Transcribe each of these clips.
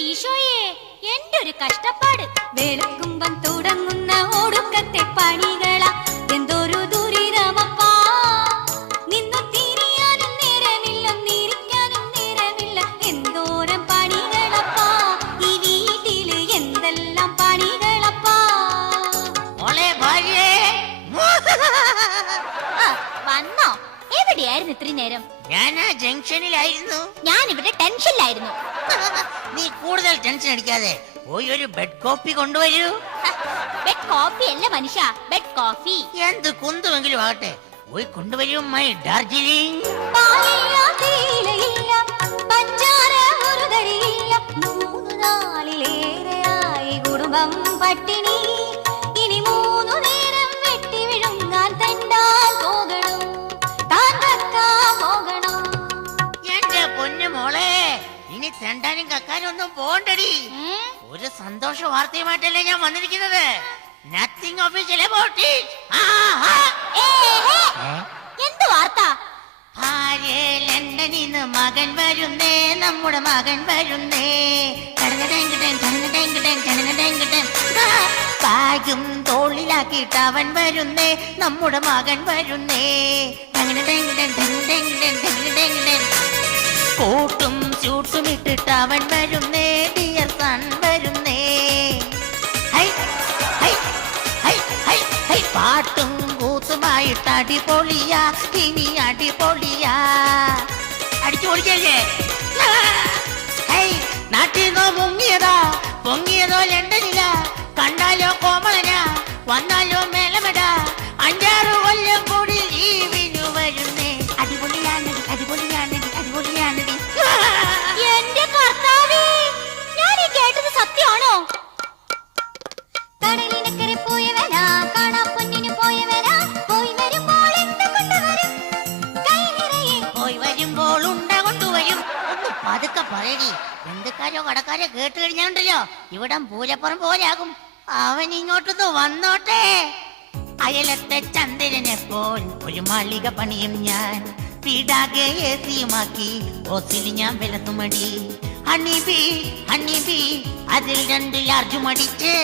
ഈശോയെ, എന്റെ ഒരു കഷ്ടപ്പാട്. വെളുക്കുമ്പം തുടങ്ങുന്ന ഒടുക്കത്തെ പണികളാ, എന്തൊരു ദുരിതമപ്പാ. നിന്നു തിരിയാനും നേരമില്ല, നിരിക്കാനും നേരമില്ല, എന്തോരം പണികളപ്പാ. ഈ വീട്ടില് എന്തെല്ലാം പണികളപ്പാ. വന്നോ? എവിടെയായിരുന്നു ഇത്രയും നേരം? ഞാൻ ആ ജംഗ്ഷനിലായിരുന്നു. ഞാൻ ഇവിടെ ടെൻഷനിലായിരുന്നു. നീ കൂടുതൽ ടെൻഷൻ അടിക്കാതെ പോയി ഒരു ബെഡ് കോഫി കൊണ്ടുവരൂ. ബെഡ് കോഫി അല്ല മനുഷ്യ, ബെഡ് കോഫി. എന്ത് കുന്തുമെങ്കിലും ആകട്ടെ, പോയി കൊണ്ടുവരൂ മൈ ഡാർജിലിംഗ്. പാലില്ല, തേയിലയില്ല, പഞ്ചാര ഒരു തരിയില്ല, 3 നാളിലേറെയായി കുടുംബം പട്ടിണി. ഇനി 3 നേരം വെട്ടി വിഴുങ്ങാൻ തണ്ടാൻ പോകണം, താൻ കക്കാൻ പോകണം. എന്റെ പൊന്നു മോളെ, ഇനി തെണ്ടാനും കക്കാനും ഒന്നും പോണ്ടടി. ഒരു സന്തോഷ വാർത്തയുമായിട്ടല്ലേ ഞാൻ വന്നിരിക്കുന്നത്. Nothing official about it. എന്ത് വാർത്ത? ലണ്ടനിന്ന് മകൻ വരുന്നേ, നമ്മുടെ മകൻ വരുന്നേ. ബാഗും തോളിലാക്കിയിട്ട് അവൻ വരുന്നേ, നമ്മുടെ മകൻ വരുന്നേ. കോട്ടും സ്യൂട്ടും ഇട്ടിട്ട് അവൻ വരുന്നേ, ഡിയർ സൺ വരുന്നേ. പാട്ടും കൂത്തുമായിട്ട് അടിപൊളിയാ, ഇനി അടിപൊളിയാ. അടിച്ചു പൊളിക്കല്ലേ? നാട്ടിൽ മുങ്ങിയതാ, പൊങ്ങിയതോ ലണ്ടനിലാ. കണ്ടാലോ കോമളനാ, വന്നാലോ മേലമടാ. 5-6 കൊല്ലം കൂടി ലീവിനു വരുന്നേ. അടിപൊളിയാണടി, അടിപൊളിയാണടി, അടിപൊളിയാണടി. എന്റെ കർത്താവേ, ഞാൻ ഈ കേട്ടത് സത്യമാണോ? കടലിനക്കരെ പോയവനാ, കാണാ പൊന്നിന് പോയവനാ, പോയി വരുമ്പോൾ എന്ത് കൊണ്ടുവരും? കൈ നിറയെ പോയി വരുമ്പോൾ ഉണ്ട കൊണ്ടുവരും. ഒന്ന് പതുക്കെ പറയടി, ബന്ധുക്കാരോ കടക്കാരോ കേട്ട് കഴിഞ്ഞാണ്ടല്ലോ ഇവിടം പൂരപ്പുറം പോലെയാകും. അവൻ ഇങ്ങോട്ടൊന്ന് വന്നോട്ടെ. അയലത്തെ ചന്ദ്രനെ പോൽ ഒരു മാളിക പണിയും ഞാൻ. വീടാകെ ഏസിയുമാക്കി ഓസിൽ ഞാൻ വിലത്തുമടി. ഹണിബി ഹണിബി അതിൽ 2 ലാർജ് മടിച്ച്.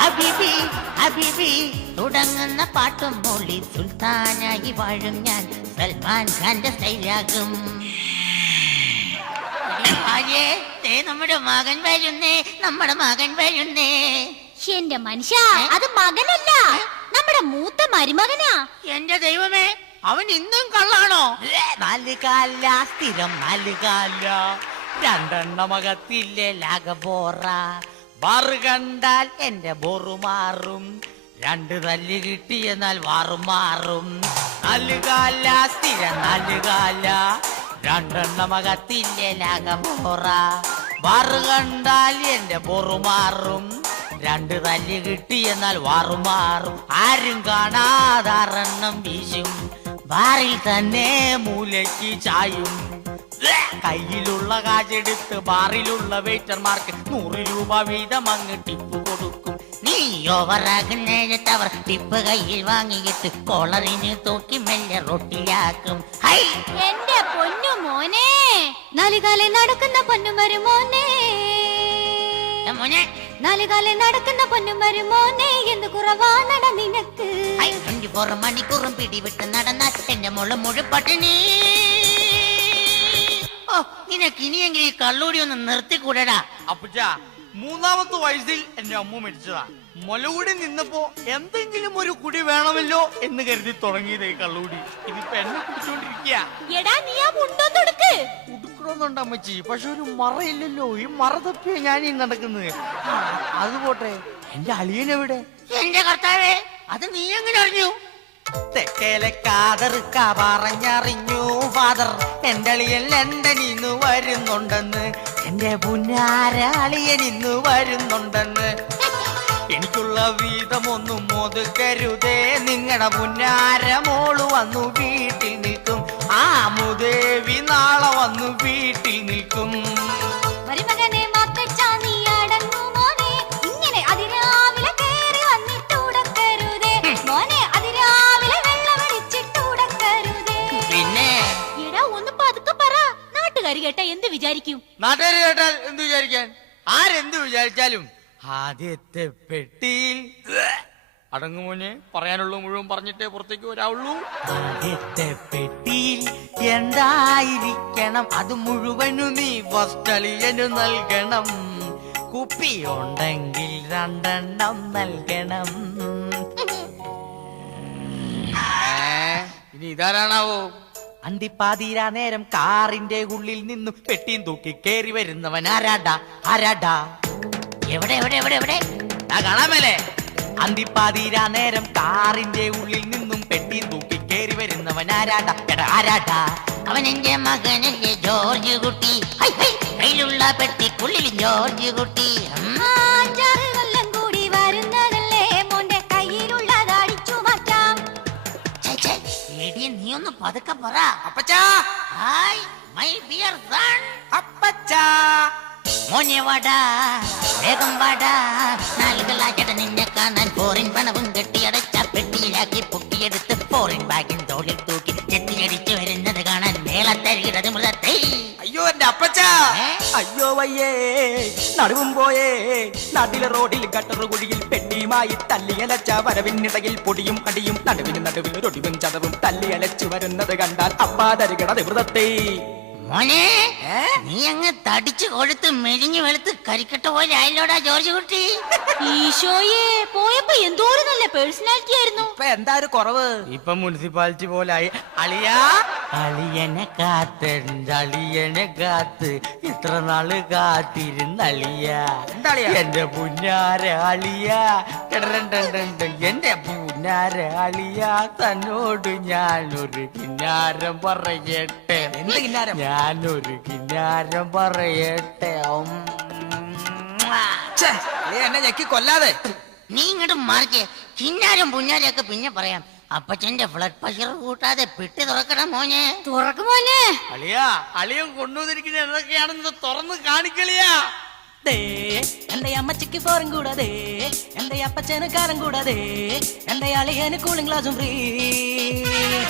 ഹബീബി ഹബീബി തുടങ്ങുന്ന പാട്ടും മൊഴി സുൽത്താനായി വാഴും ഞാൻ. സൽമാൻ ഖാന്റെ സ്റ്റൈലാകും. നമ്മുടെ മകൻ വരുന്നേ, നമ്മുടെ മകൻ വരുന്നേ. എന്റെ മനുഷ്യ, അത് മകനല്ല, നമ്മുടെ മൂത്ത മരുമകനാ. എന്റെ ദൈവമേ, അവൻ ഇന്നും കള്ളാണോ? 4 കാല സ്ഥിരം 4 കാല, 2 മകത്തില്ലേ ലാഗബോറ. ബാറ് കണ്ടാൽ എന്റെ ബോറു മാറും, 2 തല്ല് കിട്ടിയെന്നാൽ വാറും മാറും. 4 കാല സ്ഥിരം 4 കാല, 2 മകത്തില്ലേ ലാഗബോറ. ബാറ് കണ്ടാൽ എന്റെ ബോറു മാറും, 2 തല്ല് കിട്ടിയെന്നാൽ വാറും മാറും. ആരും കാണാതാറെണ്ണം വീശും, ബാറിൽ തന്നെ മൂലയ്ക്ക് ചായും. കയ്യിലുള്ള കാശെടുത്ത് ബാറിലുള്ള വെയിറ്റർമാർക്ക് 100 രൂപ വീതം അങ്ങ് ടിപ്പ് കൊടുക്കും. നീ ഓവറാകുന്നേരത്തവർ ടിപ്പ് കയ്യിൽ വാങ്ങിയിട്ട് കോളറിന് തൂക്കി മെല്ലെ റൊട്ടിയാക്കും. എന്റെ പൊന്നു മോനെ, 4 കാലേ നടക്കുന്ന പൊന്നു മരുമോനെ, മോനെ 4 കാലേ നടക്കുന്ന പൊന്നു മരുമോനെ, എന്ത് കുറവാണട നിനക്ക്? 24 മണിക്കൂറും പിടിവിട്ട് നടന്നാൽ എന്റെ മോള് മുഴുപട്ടിണി. ഓ, നിനക്ക് ഇനിയെങ്കിലും ഈ കള്ളൂടി ഒന്ന് നിർത്തിക്കൂടടാ. അപ്പച്ച, 3ാമത്തെ വയസ്സിൽ എന്റെ അമ്മ മരിച്ചതാ. മുലകൂടി നിന്നപ്പോ എന്തെങ്കിലും ഒരു കുടി വേണമല്ലോ എന്ന് കരുതി തുടങ്ങിയത് ഈ കള്ളൂടി. ഇതിപ്പോ എന്നെ കുടിച്ചോണ്ടിരിക്കുക. എടാ, നീ ആ മുണ്ടൊന്നെടുക്ക്. ഉടുക്കണമെന്നുണ്ട് അമ്മച്ചി, പക്ഷെ ഒരു മറയില്ലല്ലോ. ഈ മറ തപ്പിയ ഞാൻ ഈ നടക്കുന്നത്. അത് പോട്ടെ, എന്റെ അളിയനെവിടെ? എന്റെ കർത്താവേ, അത് നീ എങ്ങനെ അറിഞ്ഞു? തെക്കേലക്കാതറുക്ക പറഞ്ഞറിഞ്ഞു ഫാദർ, എന്റെ അളിയൻ ലണ്ടനിന്ന് വരുന്നുണ്ടെന്ന്. എന്റെ പുന്നാര അളിയൻ ഇന്ന് വരുന്നുണ്ടെന്ന്. എനിക്കുള്ള വീതമൊന്നും ഒതുക്കരുതേ, നിങ്ങളുടെ പുന്നാര മോള് വന്നു വീട്ടിൽ നിൽക്കും. ആ മുദേവി നാളെ വന്നു വീട്ടിൽ നിൽക്കും. മരുമകനെ മാത്തച്ചാ നീ അടങ്ങു മോനെ, ഇങ്ങനെ അതിരാവിലെ കേറി വന്നിട്ടുടക്കരുതേ മോനെ, അതിരാവിലെ വെള്ളമടിച്ചിട്ടുടക്കരുതേ. പിന്നെ എടാ, ഒന്ന് പതുക്കെ പറ, നാട്ടുകാർ കേട്ടാ എന്ത് വിചാരിക്കും? നാട്ടുകാർ കേട്ടാൽ എന്ത് വിചാരിക്കാൻ? ആരെന്ത് വിചാരിച്ചാലും ആദ്യത്തെ പെട്ടിയിൽ അടങ്ങുമോനെ, പറയാനുള്ള മുഴുവൻ പറഞ്ഞിട്ടേ പുറത്തേക്ക് വരാവുള്ളൂ. ആദ്യത്തെ പെട്ടിയിൽ എന്തായിരിക്കണം, അത് മുഴുവനും നീ ഫസ്റ്റ് അളിയനു നൽകണം. കുപ്പി ഉണ്ടെങ്കിൽ 2 നൽകണം. ഇനി ഇതാരാണാവോ? അന്തിപ്പാതിരാ നേരം കാറിന്റെ ഉള്ളിൽ നിന്നും പെട്ടിയും തൂക്കി കേറി വരുന്നവൻ ആരാടാ? ആരാടാ? എവിടെ എവിടെ എവിടെ എവിടെ കാണാമേലേ? അന്തിപ്പാതിരാ നേരം കാറിന്റെ ഉള്ളിൽ നിന്നും പെട്ടിയും തൂക്കി കേറി വരുന്നവൻ ആരാടാ? എടാ ആരാടാ? അവൻ എന്റെ മകനല്ലേ ജോർജ് കുട്ടി. ഹൈ, ഹൈ, കയ്യിലുള്ള പെട്ടിക്കുള്ളിൽ ജോർജ് കുട്ടി. അഞ്ചാറ് കൊല്ലം കൂടി വരുന്നതല്ലേ മോന്റെ കയ്യിലുള്ളത് അടിച്ചു മാറ്റാം. എടി നീ ഒന്ന് പതുക്കെ പറ. അപ്പച്ചാ, ഹായ് മൈ ഡിയർ സൺ. അപ്പച്ചാ, മോനെ വാടാ, വേഗം വാടാ. നാലുകളായിട്ട് നിന്നെ കാണാൻ ഫോറിൻ പണവും കെട്ടിയടച്ച പെട്ടിയിലാക്കി പൊക്കിയെടുത്ത് ഫോറിൻ ബാഗിൻ തോളിൽ തൂക്കി ചെത്തിയടിച്ചു വരുന്നത് കാണാൻ മേളത്തരികിടത് മൃതത്തെ. അയ്യോ എന്റെ അപ്പച്ചാ, അയ്യോ വയ്യേ നടുവും പോയേ. നാട്ടിലെ റോഡിൽ ഗട്ടറു കുഴിയിൽ പെട്ടിയുമായി തല്ലിയലച്ച വരവിനിടയിൽ പൊടിയും അടിയും നടുവിന് ഒടിവും ചതവും തല്ലിയലച്ചു വരുന്നത് കണ്ടാൽ അപ്പാതരികിടത് മൃതത്തെ. മോനെ, നീ അങ്ങ് തടിച്ചു കൊഴുത്ത് മെലിഞ്ഞു വെളുത്ത് കരിക്കട്ട പോലെ ആയില്ലോടാ ജോർജ് കുട്ടി. ഈശോയെ, പോയപ്പോ എന്തോരം നല്ല പേഴ്സണാലിറ്റി ആയിരുന്നു. ഇപ്പൊ എന്താ ഒരു കുറവ്? ഇപ്പൊ മുനിസിപ്പാലിറ്റി പോലായി. അളിയാ, അളിയനെ കാത്തണ്ട് അളിയനെ കാത്ത് ഇത്ര നാള് കാത്തിരുന്നളിയ. എന്താളിയാ? എന്റെ പുന്നാര അളിയ, എന്റെ പുന്നാര അളിയ, തന്നോട് ഞാനൊരു കിന്നാരം പറയട്ടെ. എന്ത് കിന്നാരം? ഞാനൊരു കിന്നാരം പറയട്ടെ. ഛേ, എന്നെ ഞെക്കി കൊല്ലാതെ. നീ ഇങ്ങോട്ട് മാറിക്കേ. കിന്നാരം പുന്നാരൊക്കെ പിന്നെ പറയാം. അപ്പച്ചന്റെ ബ്ലഡ് പ്രഷർ കൂട്ടാതെ പെട്ടി തുറക്കണം മോനെ. തുറക്കും മോനെ. അളിയാ, അളിയൻ കൊണ്ടുവന്നിരിക്കുന്ന എന്തൊക്കെയാണെന്ന് തുറന്ന് കാണിക്കളിയാ. എന്റെ അമ്മച്ചിക്ക് ഫോറും കൂടാതെ, എന്റെ അപ്പച്ചന് കാരം കൂടാതെ, എന്റെ അളിയന് കൂളിംഗ് ഗ്ലാസും ഫ്രീ.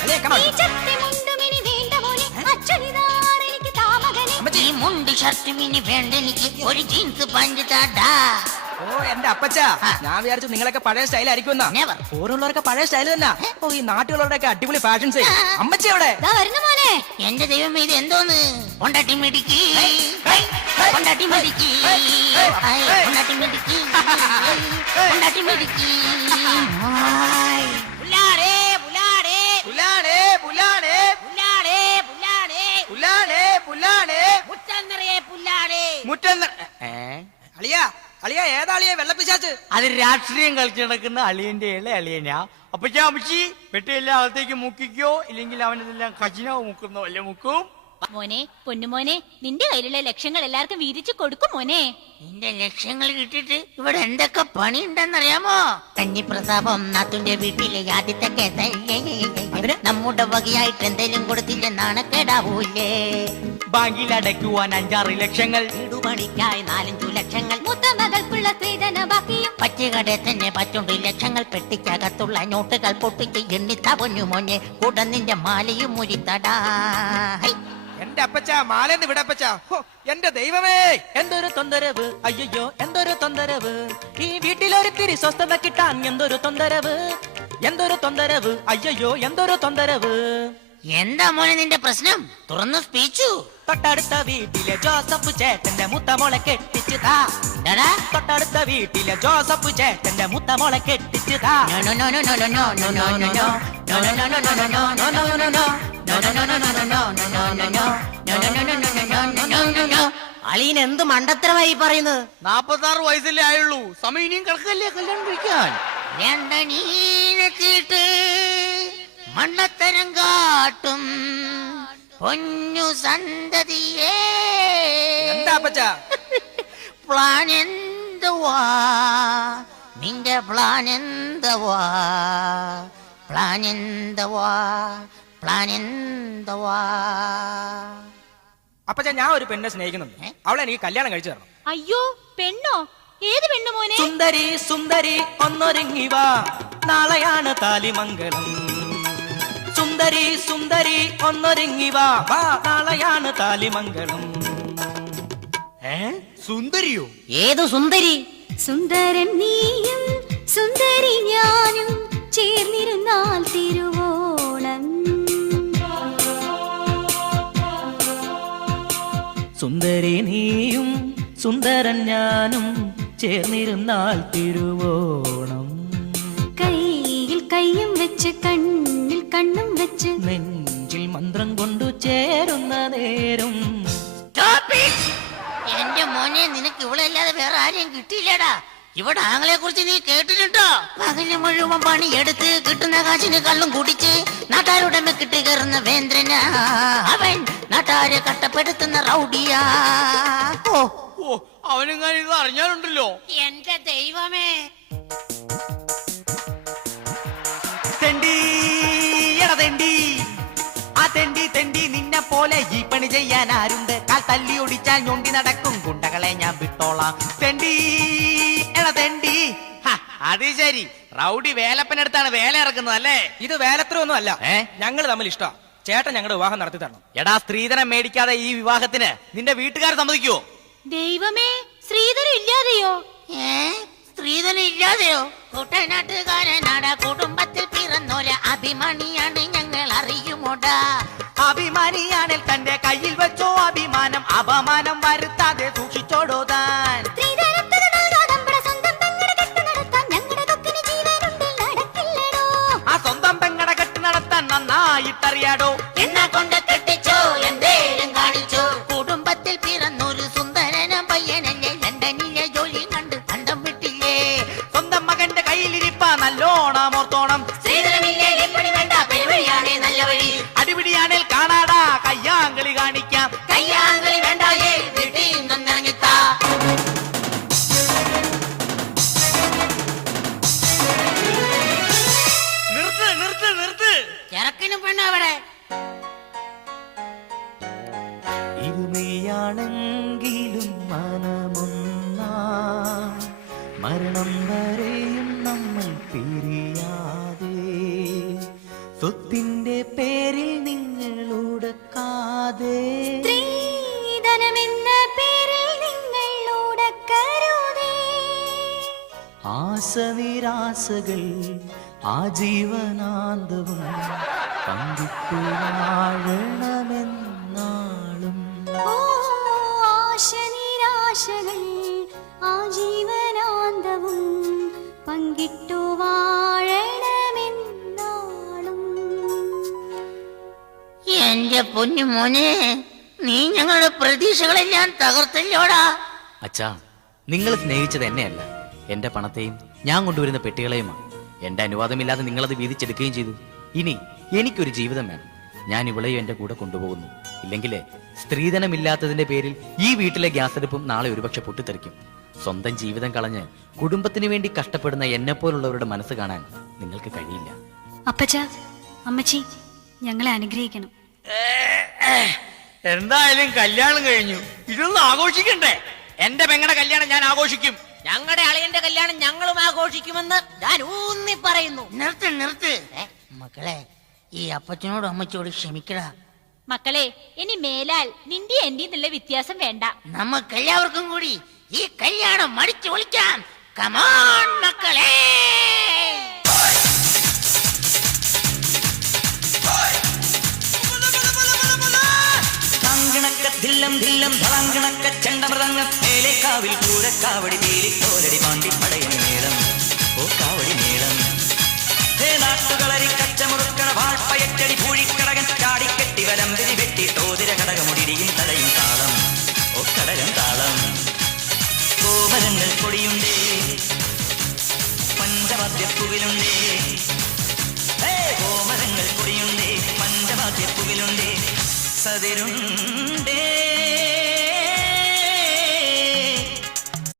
ഈ ചട്ടി മുണ്ടും ഇനി വേണ്ട മോനെ, അച്ഛനിതാണ് എനിക്ക് താമകനെ. ഈ മുണ്ട് ഷർട്ടും ഇനി വേണ്ട എനിക്ക്, ഒരു ജീൻസ് പാന്റ് താടാ. ഓ എന്റെ അപ്പച്ചാ, ഞാൻ വിചാരിച്ചു നിങ്ങളൊക്കെ പഴയ സ്റ്റൈൽ ആയിരിക്കും. Never. ഓരോരുള്ളവരൊക്കെ പഴയ സ്റ്റൈൽ തന്നെ. ഓ ഈ നാട്ടിലുള്ളവരൊക്കെ അടിപൊളി ഫാഷൻസ്. അമ്മച്ചി എവിടെ? ദാ വരുന്നു മോനെ. എന്റെ ദൈവം ഇത് എന്തോന്ന്? കൊണ്ടാട്ടി മിടിക്ക്, കൊണ്ടാട്ടി മിടിക്ക്, കൊണ്ടാട്ടി മിടിക്ക്, കൊണ്ടാട്ടി മിടിക്ക്. പുല്ലാടേ പുല്ലാടേ പുല്ലാണേ, പുല്ലാണേ, പുല്ലാടേ പുല്ലാടേ, പുല്ലാണേ, പുല്ലാണേ, മുറ്റം നിറയെ പുല്ലാടേ. മുറ്റം അളിയാ, അളിയാ ഏതാ അളിയാ വെള്ളപ്പിശാച്ച്? അത് രാഷ്ട്രീയം കളിച്ചു നടക്കുന്ന അളിയന്റെ അളിയനാ. അപ്പൊ ചാമിച്ചി പെട്ടിയെല്ലാം അകത്തേക്ക് മുക്കിക്കോ, ഇല്ലെങ്കിൽ അവനെല്ലാം ഖജനാവ് മുക്കുന്നോ അല്ലേ മുക്കും. മോനെ, പൊന്നുമോനെ, നിന്റെ കയ്യിലുള്ള ലക്ഷ്യങ്ങൾ എല്ലാവർക്കും വീതിച്ചു കൊടുക്കും മോനെ. നിന്റെ ലക്ഷ്യങ്ങൾ കിട്ടിട്ട് ഇവിടെ എന്തൊക്കെ പണിയുണ്ടെന്നറിയാമോ? കന്നിപ്രതാപം നാത്തുന്റെ വീട്ടിലെ ആദ്യത്തെ കേസല്ലേ. നമ്മുടെ വകയായിട്ട് എന്തെങ്കിലും കൊടുത്തില്ല നാണക്കേടാവൂലേ? ബാങ്കിൽ അടയ്ക്കുവാൻ 5-6 ലക്ഷങ്ങൾ, വീടുപണിക്കായി 4-5 ലക്ഷങ്ങൾ, മുത്തമകൾക്കുള്ള സ്ത്രീധന ബാക്കിയും പറ്റുകടയിൽ തന്നെ 10 ലക്ഷങ്ങൾ, പെട്ടിക്കകത്തുള്ള നോട്ടുകൾ പൊട്ടിച്ച് എണ്ണിത്ത പൊന്നു മോനെ, കൂടെ നിന്റെ മാലയും മുരിത്തടാ. എന്റെ അപ്പച്ചാ, മാലേന്ന് ഇവിടെ അപ്പച്ചാ. ഹോ, എന്റെ ദൈവമേ, എന്തൊരു തൊന്തരവ്. അയ്യോ എന്തൊരു തൊന്തരവ്. ഈ വീട്ടിലൊരിത്തിരി സ്വസ്ഥത കിട്ടാൻ എന്തൊരു തൊന്തരവ്, എന്തൊരു തൊന്തരവ്. അയ്യോ എന്തൊരു തൊന്തരവ്. എന്താ മോനെ നിന്റെ പ്രശ്നം? തുറന്നു സ്പീച്ചു. തൊട്ടടുത്ത വീട്ടിലെ ജോസഫ് ചേട്ടന്റെ മുത്തമോളെ കെട്ടിച്ചതാ. എന്താടാ? തൊട്ടടുത്ത വീട്ടിലെ ജോസഫ് ചേട്ടന്റെ മുത്തമോളെ കെട്ടിച്ചതാ. അളീൻ എന്ത് മണ്ടത്തരമായി പറയുന്നത്? 46 വയസ്സല്ലേ ആയുള്ളൂ. സമയം ഇനിയും കിടക്കല്ലേ കല്യാണം കഴിക്കാൻ. രണ്ടണീനെത്തിയിട്ട് മണ്ണത്തരം കാട്ടും പൊന്നു സന്തതിയേ. എന്താ അപ്പച്ചാ? പ്ലാൻ എന്തുവാ നിന്റെ? പ്ലാൻ എന്തുവാ? പ്ലാൻ എന്തുവാ? പ്ലാൻ എന്തുവാ? അപ്പച്ചാ, ഞാൻ ഒരു പെണ്ണെ സ്നേഹിക്കുന്നുണ്ട്. അവളെ എനിക്ക് കല്യാണം കഴിച്ചു തരണം. അയ്യോ, പെണ്ണോ? ഏത് പെണ്ണു മോനെ? സുന്ദരി സുന്ദരി ഒന്നൊരുങ്ങി വാ, നാളെയാണ് താലിമംഗലം. സുന്ദരി സുന്ദരി ഒന്നൊരുങ്ങി വാ വാ നാളെയാണ് താലിമംഗളം. സുന്ദരിയോ? ഏതു സുന്ദരി? സുന്ദരൻ നീയും സുന്ദരി ഞാനും ചേർന്നിരുന്നാൽ തിരുവോണം. സുന്ദരി നീയും സുന്ദരൻ ഞാനും ചേർന്നിരുന്നാൽ തിരുവോണം. കയ്യിൽ കയ്യും വെച്ച് കണ്ണിൽ കണ്ണും വെച്ച് നെഞ്ചിൽ മന്ത്രം കൊണ്ടു ചേരുന്ന നേരം. എന്റെ മോനെ, നിനക്ക് ഇവളല്ലാതെ വേറെ ആരെയും കിട്ടിയില്ലടാ. ഇവിടെ ആങ്ങളെ കുറിച്ച് നീ കേട്ടിട്ടുണ്ടോ? പകല് മുഴുവൻ പണിയെടുത്ത് കിട്ടുന്ന കാശിന് കള്ളും കുടിച്ച് നാട്ടാരുടെ മെക്കിട്ട് കയറുന്ന വേന്ദ്രനാ അവൻ. നാട്ടാരെ കട്ടപ്പെടുത്തുന്ന റൗഡിയാ. ഓ അവനെങ്ങാനും ഇത് അറിഞ്ഞാലുണ്ടല്ലോ. എന്റെ ദൈവമേ. തെണ്ടി എടാ തെണ്ടി, ആ തെണ്ടി തെണ്ടി നിന്നെ പോലെ ഈ പണി ചെയ്യാൻ ആരുണ്ട്? കാൽ തല്ലി ഒടിച്ചാൽ ഞൊണ്ടി നടക്കും ഗുണ്ടകളെ ഞാൻ വിട്ടോളാം. തെണ്ടി എടാ തെണ്ടി. അത് ശരി, റൗഡി വേലപ്പനടുത്താണ് വേല ഇറക്കുന്നത് അല്ലേ? ഇത് വേലത്രയൊന്നും അല്ല, ഞങ്ങൾ തമ്മിൽ ഇഷ്ടം. ചേട്ടൻ ഞങ്ങളുടെ വിവാഹം നടത്തി തരണം. എടാ, സ്ത്രീധനം മേടിക്കാതെ ഈ വിവാഹത്തിന് നിന്റെ വീട്ടുകാർ സമ്മതിക്കുവോ? ദൈവമേ, ശ്രീധരം ഇല്ലാതെയോ? സ്ത്രീധനം ഇല്ലാതെയോ? കുട്ടനാട്ടുകാരനാടാ, കുടുംബത്തിൽ പിറന്നോല അഭിമാനിയാണ് ഞങ്ങൾ, അറിയുമോടാ? അഭിമാനിയാണെങ്കിൽ തന്റെ കയ്യിൽ വെച്ചോ അഭിമാനം, അപമാനം വരുത്താതെ സൂക്ഷിച്ചോടോ താൻ. ആ സ്വന്തം പെങ്ങടെ കെട്ട് നടത്താൻ നന്നായിട്ടറിയാടോ. എന്നാ കൊണ്ട് കെട്ടിച്ചോ, എന്തേലും കാണിച്ചോ? കുടുംബത്തിൽ പിറന്നൊരു സുന്ദരനം പയ്യനല്ലേ, ലണ്ടനിലെ ജോലി കണ്ട് കണ്ടം വിട്ടില്ലേ? സ്വന്തം മകന്റെ കയ്യിലിരിപ്പ നല്ലോണം ഓർത്തോണം. സ്ത്രീധനമില്ലേ, എപ്പടി വേണ്ട, പെരുവഴിയാണേ നല്ല വഴി. അടിപിടിയാണേൽ കാണാടാ, കയ്യാങ്കളി കാണിക്കാം. കയ്യാങ്കളി വേണ്ടായേ, വീട്ടിൽ നിന്നിറങ്ങിത്താ. നിർത്ത് നിർത്ത് നിർത്ത്. ചെറുക്കിനും പെണ്ണു അവിടെ. ഇരുമയാണെങ്കിലും മനമൊന്നാ, മരണം വരെയും നമ്മൾ പിരിയാതെ. സ്വത്തിന്റെ പേരിൽ നിങ്ങൾ ഉടക്കാതെ, സ്ത്രീധനമെന്ന പേരിൽ നിങ്ങൾ ഉടക്കരുതേ. ആശനിരാശകൾ ആജീവനാന്തവും പങ്കിട്ടു വാഴണമെന്നാളും. ഓ ആശനിരാശകൾ ആജീവനാന്തവും പങ്കിട്ടു വാഴണമെന്നാളും. എന്റെ പൊന്നു മോനെ, നീ ഞങ്ങളുടെ പ്രതീക്ഷകളെല്ലാം തകർത്തല്ലോടാ. അച്ഛാ, നിങ്ങൾ സ്നേഹിച്ചത് എന്നെയല്ല, എന്റെ പണത്തെയും ഞാൻ കൊണ്ടുവരുന്ന പെട്ടികളെയുമാണ്. എന്റെ അനുവാദമില്ലാതെ നിങ്ങളത് വീതിച്ചെടുക്കുകയും ചെയ്തു. ഇനി എനിക്കൊരു ജീവിതം വേണം. ഞാൻ ഇവളെയും എന്റെ കൂടെ കൊണ്ടുപോകുന്നു. ഇല്ലെങ്കിലേ സ്ത്രീധനമില്ലാത്തതിന്റെ പേരിൽ ഈ വീട്ടിലെ ഗ്യാസ് അടുപ്പും നാളെ ഒരുപക്ഷെ പൊട്ടിത്തെറിക്കും. സ്വന്തം ജീവിതം കളഞ്ഞ് കുടുംബത്തിന് വേണ്ടി കഷ്ടപ്പെടുന്ന എന്നെ പോലുള്ളവരുടെ മനസ്സ് കാണാൻ നിങ്ങൾക്ക് കഴിയില്ല. അപ്പച്ച, അമ്മച്ചി, ഞങ്ങളെ അനുഗ്രഹിക്കണം. എന്തായാലും കല്യാണം കഴിഞ്ഞു, ഇതൊന്നും ആഘോഷിക്കണ്ടേ? എന്റെ പെങ്ങളുടെ കല്യാണം ഞാൻ ആഘോഷിക്കും. ഞങ്ങളുടെ അളിയന്റെ കല്യാണം ഞങ്ങളും ആഘോഷിക്കുമെന്ന് ഞാൻ ഊന്നി പറയുന്നു. നിർത്ത് നിർത്ത്. മക്കളെ, ഈ അപ്പച്ചനോടും അമ്മച്ചോടും ക്ഷമിക്കടാ. മക്കളെ, ഇനി മേലാൽ നിന്റെ എന്റെ എന്നുള്ള വ്യത്യാസം വേണ്ട. നമുക്കെല്ലാവർക്കും കൂടി ഈ കല്യാണം മടിച്ചു വിളിക്കാം. കമോൺ മക്കളെ. ധില്ലം ധില്ലം ധളങ്കിണക്ക ചെണ്ടമൃതങ്ങൾ മേലേക്കാവിൽ പൂരക്കാവടി തീരിക്കോലടി പാണ്ടി പടയൻ മേളം. ഓ കാവടി മേളം. ഹേ നാട്ടുകളരി കച്ചമുറുക്കണ വാൾപ്പയറ്റടി പൂഴിക്കടകൻ ചാടിക്കെട്ടി വലം വിരി വെട്ടി തോതിര കടകമുടിയും തടയും താളം. ഓ കടകം താളം. കോമരങ്ങൾ പൊടിയുണ്ടേ, പഞ്ചവാദ്യപ്പുവിലുണ്ടേ. കോമരങ്ങൾ പൊടിയുണ്ടേ, പഞ്ചവാദ്യപ്പുവിലുണ്ടേ. സതിരുണ്ടേ